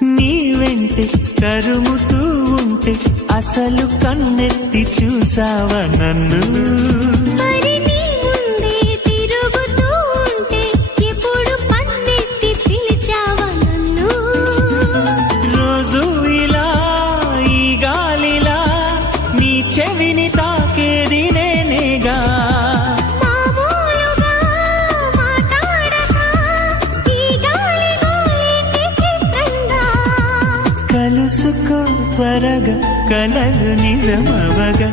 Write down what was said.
నీ వెంటే తరుముతూ ఉంటే అసలు కన్నెత్తి చూసావా నన్ను? మరి నీ ముందే తిరుగుతూ ఉంటే ఎప్పుడు పన్నెత్తి పిలిచావా నన్ను? రోజు ఇలా ఈ గాలిలా నీ చెవిని తాకేది నేనేగా. మామూలుగా మాట్లాడక ఈ గాలి గోలేంటి చిత్రంగా. కలుసుకో త్వరగా కలలు నిజమవగా.